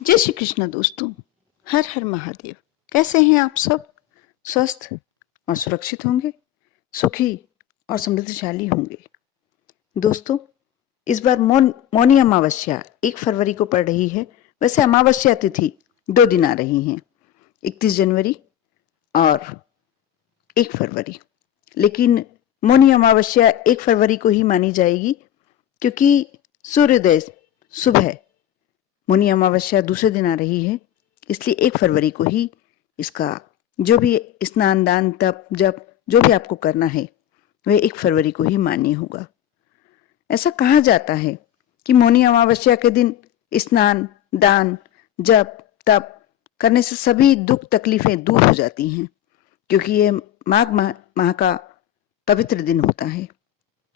जय श्री कृष्ण दोस्तों। हर हर महादेव। कैसे हैं आप सब? स्वस्थ और सुरक्षित होंगे, सुखी और समृद्धशाली होंगे। दोस्तों, इस बार मौनी अमावस्या 1 फरवरी को पड़ रही है। वैसे अमावस्या तिथि 2 दिन आ रही हैं, 31 जनवरी और 1 फरवरी। लेकिन मौनी अमावस्या 1 फरवरी को ही मानी जाएगी, क्योंकि सूर्योदय सुबह मौनी अमावस्या दूसरे दिन आ रही है। इसलिए 1 फरवरी को ही इसका जो भी स्नान दान तप जप जो भी आपको करना है वह 1 फरवरी को ही मान्य होगा। ऐसा कहा जाता है कि मौनी अमावस्या के दिन स्नान दान जप तप करने से सभी दुख तकलीफें दूर हो जाती हैं, क्योंकि ये माघ माह का पवित्र दिन होता है।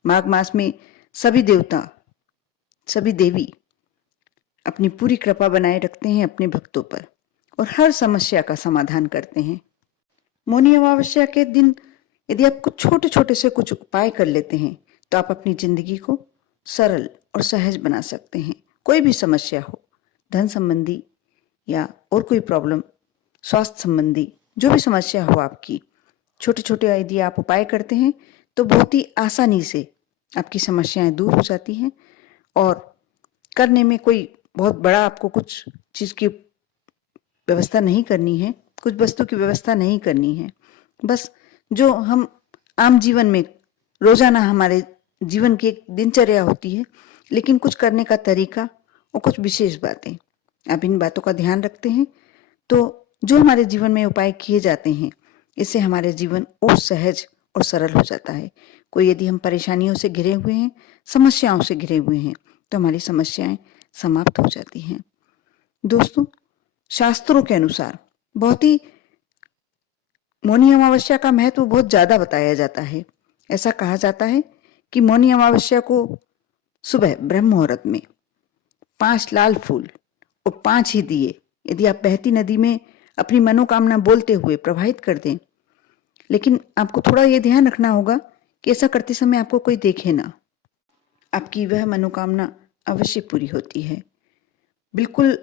माघ मास में सभी देवता सभी देवी अपनी पूरी कृपा बनाए रखते हैं अपने भक्तों पर और हर समस्या का समाधान करते हैं। मौनी अमावस्या के दिन यदि आप कुछ छोटे छोटे से कुछ उपाय कर लेते हैं तो आप अपनी जिंदगी को सरल और सहज बना सकते हैं। कोई भी समस्या हो, धन संबंधी या और कोई प्रॉब्लम, स्वास्थ्य संबंधी जो भी समस्या हो आपकी, छोटे छोटे यदि आप उपाय करते हैं तो बहुत ही आसानी से आपकी समस्याएं दूर हो जाती हैं और करने में कोई बहुत बड़ा आपको कुछ चीज़ की व्यवस्था नहीं करनी है, कुछ वस्तु की व्यवस्था नहीं करनी है। बस जो हम आम जीवन में रोजाना हमारे जीवन की एक दिनचर्या होती है, लेकिन कुछ करने का तरीका और कुछ विशेष बातें, आप इन बातों का ध्यान रखते हैं तो जो हमारे जीवन में उपाय किए जाते हैं इससे हमारे जीवन और सहज और सरल हो जाता है। कोई यदि हम परेशानियों से घिरे हुए हैं, समस्याओं से घिरे हुए हैं तो हमारी समस्याएं समाप्त हो जाती हैं। दोस्तों, शास्त्रों के अनुसार बहुत ही मौनी अमावस्या का महत्व बहुत ज्यादा बताया जाता है। ऐसा कहा जाता है कि मौनी अमावस्या को सुबह ब्रह्म मुहूर्त में 5 लाल फूल और 5 ही दिए यदि आप बहती नदी में अपनी मनोकामना बोलते हुए प्रवाहित कर दें, लेकिन आपको थोड़ा ये ध्यान रखना होगा कि ऐसा करते समय आपको कोई देखे ना, आपकी वह मनोकामना अवश्य पूरी होती है। बिल्कुल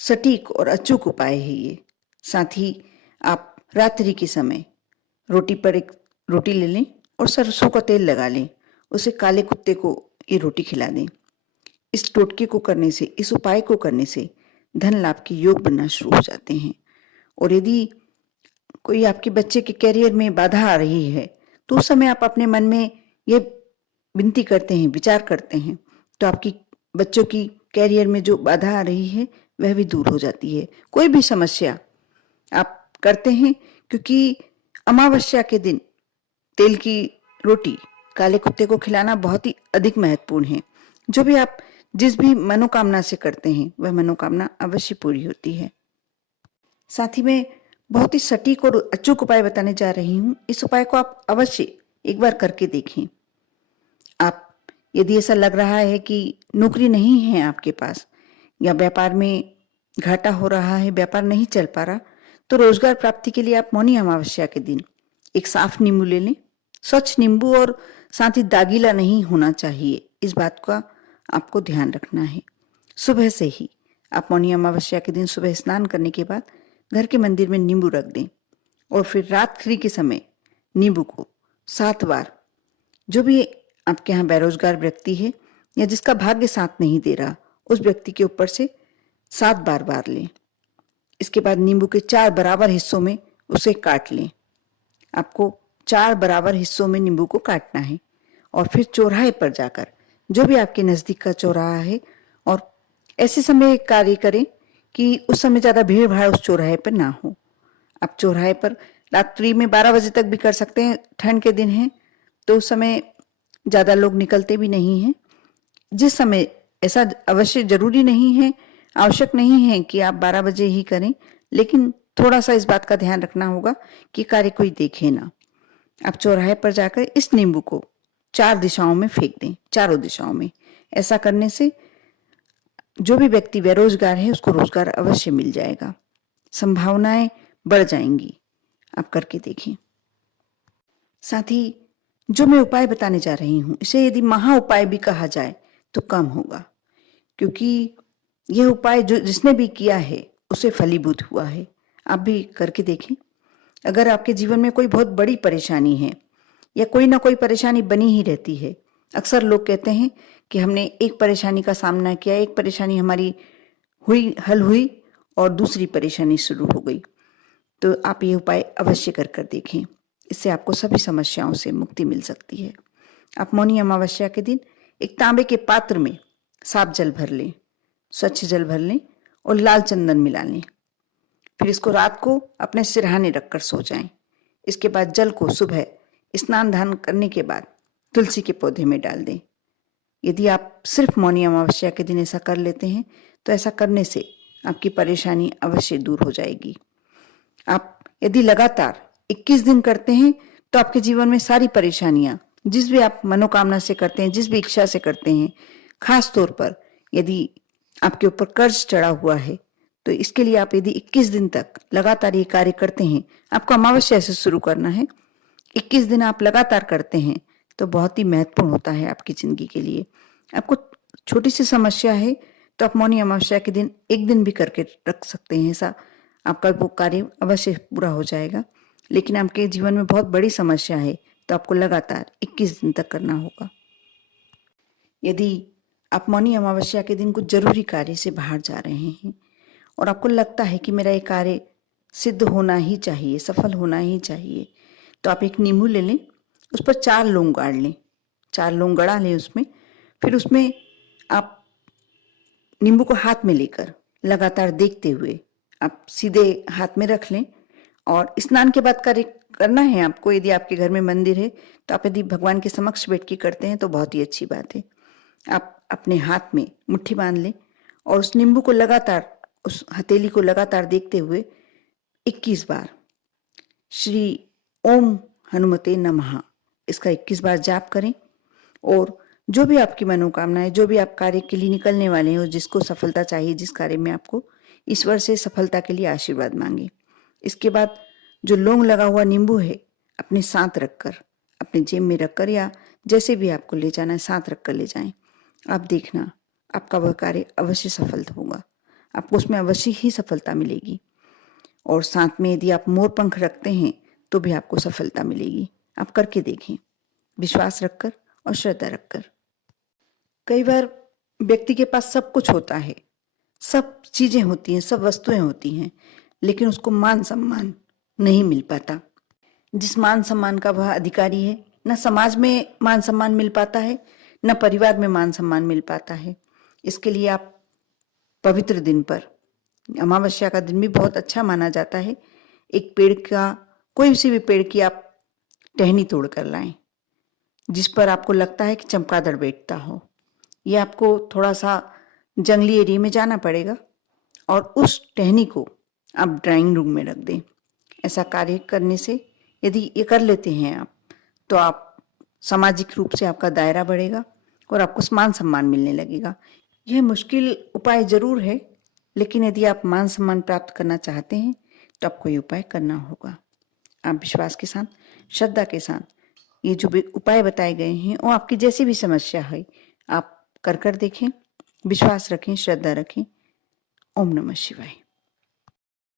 सटीक और अचूक उपाय है ये। साथ ही आप रात्रि के समय रोटी पर एक रोटी ले लें और सरसों का तेल लगा लें, उसे काले कुत्ते को ये रोटी खिला दें। इस टोटके को करने से, इस उपाय को करने से धन लाभ के योग बनना शुरू हो जाते हैं। और यदि कोई आपके बच्चे के करियर में बाधा आ रही है तो उस समय आप अपने मन में ये विनती करते हैं, विचार करते हैं, तो आपकी बच्चों की कैरियर में जो बाधा आ रही है वह भी दूर हो जाती है। कोई भी समस्या आप करते हैं, क्योंकि अमावस्या के दिन तेल की रोटी काले कुत्ते को खिलाना बहुत ही अधिक महत्वपूर्ण है। जो भी आप जिस भी मनोकामना से करते हैं वह मनोकामना अवश्य पूरी होती है। साथ ही में बहुत ही सटीक और अचूक उपाय बताने जा रही हूँ। इस उपाय को आप अवश्य एक बार करके देखें। आप यदि ऐसा लग रहा है कि नौकरी नहीं है आपके पास या व्यापार में घाटा हो रहा है, व्यापार नहीं चल पा रहा, तो रोजगार प्राप्ति के लिए आप मौनी अमावस्या के दिन एक साफ नींबू ले लें। स्वच्छ नींबू और साथ ही दागीला नहीं होना चाहिए, इस बात का आपको ध्यान रखना है। सुबह से ही आप मौनी अमावस्या के दिन सुबह स्नान करने के बाद घर के मंदिर में नींबू रख दें और फिर रात्रि के समय नींबू को 7 बार, जो भी आपके यहाँ बेरोजगार व्यक्ति है या जिसका भाग्य साथ नहीं दे रहा, उस व्यक्ति के ऊपर से 7 बार बार लें। इसके बाद नींबू के 4 बराबर हिस्सों में उसे काट लें। आपको 4 बराबर हिस्सों में नींबू को काटना है और फिर चौराहे पर जाकर, जो भी आपके नजदीक का चौराहा है, और ऐसे समय कार्य करें कि उस समय ज्यादा भीड़ भाड़ उस चौराहे पर ना हो। आप चौराहे पर रात्रि में 12 बजे तक भी कर सकते हैं। ठंड के दिन है तो उस समय ज्यादा लोग निकलते भी नहीं हैं। जिस समय, ऐसा अवश्य जरूरी नहीं है, आवश्यक नहीं है कि आप 12 बजे ही करें, लेकिन थोड़ा सा इस बात का ध्यान रखना होगा कि कार्य कोई देखे ना। आप चौराहे पर जाकर इस नींबू को 4 दिशाओं में फेंक दें, चारों दिशाओं में। ऐसा करने से जो भी व्यक्ति बेरोजगार है उसको रोजगार अवश्य मिल जाएगा, संभावनाएं बढ़ जाएंगी। आप करके देखें। साथ ही जो मैं उपाय बताने जा रही हूं, इसे यदि महा उपाय भी कहा जाए तो कम होगा, क्योंकि यह उपाय जो जिसने भी किया है उसे फलीभूत हुआ है। आप भी करके देखें। अगर आपके जीवन में कोई बहुत बड़ी परेशानी है या कोई ना कोई परेशानी बनी ही रहती है, अक्सर लोग कहते हैं कि हमने एक परेशानी का सामना किया, एक परेशानी हमारी हल हुई और दूसरी परेशानी शुरू हो गई। तो आप ये उपाय अवश्य कर देखें। इससे आपको सभी समस्याओं से मुक्ति मिल सकती है। आप मौनी अमावस्या के दिन एक तांबे के पात्र में साफ जल भर लें, स्वच्छ जल भर लें और लाल चंदन मिला लें। फिर इसको रात को अपने सिरहाने रखकर सो जाएं। इसके बाद जल को सुबह स्नान दान करने के बाद तुलसी के पौधे में डाल दें। यदि आप सिर्फ मौनी अमावस्या के दिन ऐसा कर लेते हैं तो ऐसा करने से आपकी परेशानी अवश्य दूर हो जाएगी। आप यदि लगातार 21 दिन करते हैं तो आपके जीवन में सारी परेशानियां, जिस भी आप मनोकामना से करते हैं, जिस भी इच्छा से करते हैं, खास तौर पर यदि आपके ऊपर कर्ज चढ़ा हुआ है तो इसके लिए आप यदि 21 दिन तक लगातार ये कार्य करते हैं, आपको अमावस्या से शुरू करना है, 21 दिन आप लगातार करते हैं तो बहुत ही महत्वपूर्ण होता है आपकी जिंदगी के लिए। आपको छोटी सी समस्या है तो आप मौनी अमावस्या के दिन एक दिन भी करके रख सकते हैं, ऐसा आपका वो कार्य अवश्य पूरा हो जाएगा। लेकिन आपके जीवन में बहुत बड़ी समस्या है तो आपको लगातार 21 दिन तक करना होगा। यदि आप मौनी अमावस्या के दिन कुछ जरूरी कार्य से बाहर जा रहे हैं और आपको लगता है कि मेरा ये कार्य सिद्ध होना ही चाहिए, सफल होना ही चाहिए, तो आप एक नींबू ले लें, उस पर 4 लौंग गाड़ लें, 4 लौंग गड़ा लें उसमें। फिर उसमें आप नींबू को हाथ में लेकर लगातार देखते हुए आप सीधे हाथ में रख लें और स्नान के बाद कार्य करना है आपको। यदि आपके घर में मंदिर है तो आप यदि भगवान के समक्ष बैठ के करते हैं तो बहुत ही अच्छी बात है। आप अपने हाथ में मुट्ठी बांध लें और उस नींबू को लगातार, उस हथेली को लगातार देखते हुए 21 बार श्री ओम हनुमते नमः इसका 21 बार जाप करें। और जो भी आपकी मनोकामना है, जो भी आप कार्य के लिए निकलने वाले हो, जिसको सफलता चाहिए, जिस कार्य में आपको, ईश्वर से सफलता के लिए आशीर्वाद मांगे। इसके बाद जो लौंग लगा हुआ नींबू है अपने साथ रखकर, अपने जेब में रखकर या जैसे भी आपको ले जाना है साथ रखकर ले जाएं। आप देखना आपका वह कार्य अवश्य सफल होगा, आपको उसमें अवश्य ही सफलता मिलेगी। और साथ में यदि आप मोर पंख रखते हैं तो भी आपको सफलता मिलेगी। आप करके देखें, विश्वास रखकर और श्रद्धा रखकर। कई बार व्यक्ति के पास सब कुछ होता है, सब चीजें होती हैं, सब वस्तुएं होती हैं, लेकिन उसको मान सम्मान नहीं मिल पाता। जिस मान सम्मान का वह अधिकारी है, न समाज में मान सम्मान मिल पाता है, न परिवार में मान सम्मान मिल पाता है। इसके लिए आप पवित्र दिन पर, अमावस्या का दिन भी बहुत अच्छा माना जाता है, एक पेड़ का, कोई सी भी पेड़ की आप टहनी तोड़ कर लाएं जिस पर आपको लगता है कि चमगादड़ बैठता हो। ये आपको थोड़ा सा जंगली एरिया में जाना पड़ेगा और उस टहनी को आप ड्राइंग रूम में रख दें। ऐसा कार्य करने से यदि ये कर लेते हैं आप तो आप सामाजिक रूप से आपका दायरा बढ़ेगा और आपको मान सम्मान मिलने लगेगा। यह मुश्किल उपाय जरूर है, लेकिन यदि आप मान सम्मान प्राप्त करना चाहते हैं तो आपको ये उपाय करना होगा। आप विश्वास के साथ, श्रद्धा के साथ ये जो भी उपाय बताए गए हैं वो आपकी जैसी भी समस्या है आप कर देखें, विश्वास रखें, श्रद्धा रखें। ओम नमः शिवाय।